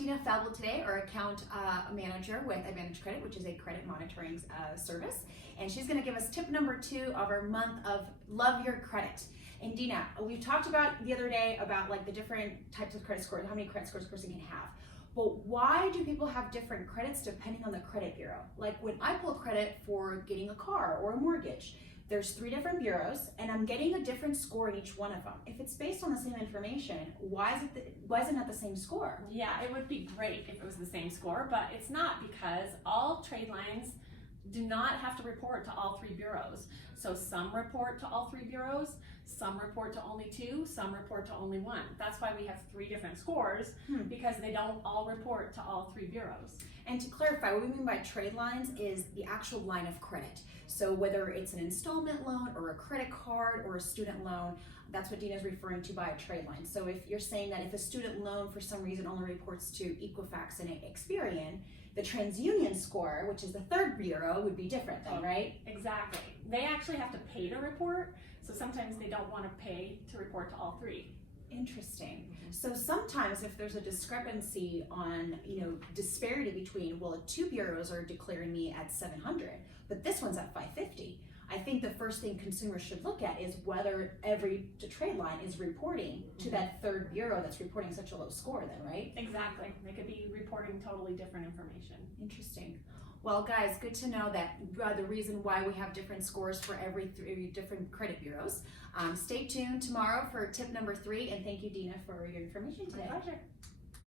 Dena M Falbo today, our account manager with Advantage Credit, which is a credit monitoring service. And she's gonna give us tip number 2 of our month of Love Your Credit. And Dena, we talked about the other day about like the different types of credit scores, how many credit scores a person can have. But why do people have different credits depending on the credit bureau? Like when I pull credit for getting a car or a mortgage, there's 3 different bureaus and I'm getting a different score in each one of them. If it's based on the same information, why is it not the same score? Yeah, it would be great if it was the same score, but it's not, because all trade lines do not have to report to all 3 bureaus. So some report to all 3 bureaus, some report to only 2, some report to only 1. That's why we have 3 different scores, because they don't all report to all 3 bureaus. And to clarify, what we mean by trade lines is the actual line of credit. So whether it's an installment loan or a credit card or a student loan, that's what Dena is referring to by a trade line. So if you're saying that if a student loan for some reason only reports to Equifax and Experian, the TransUnion score, which is the 3rd bureau, would be different then, right? Exactly. They actually have to pay to report, so sometimes they don't want to pay to report to all 3. Interesting. So sometimes if there's a discrepancy on, disparity between, well, 2 bureaus are declaring me at 700, but this one's at 550. I think the first thing consumers should look at is whether every trade line is reporting to that 3rd bureau that's reporting such a low score then, right? Exactly. They could be reporting totally different information. Interesting. Well, guys, good to know that the reason why we have different scores for every 3 different credit bureaus. Stay tuned tomorrow for tip number 3, and thank you, Dena, for your information today. My pleasure.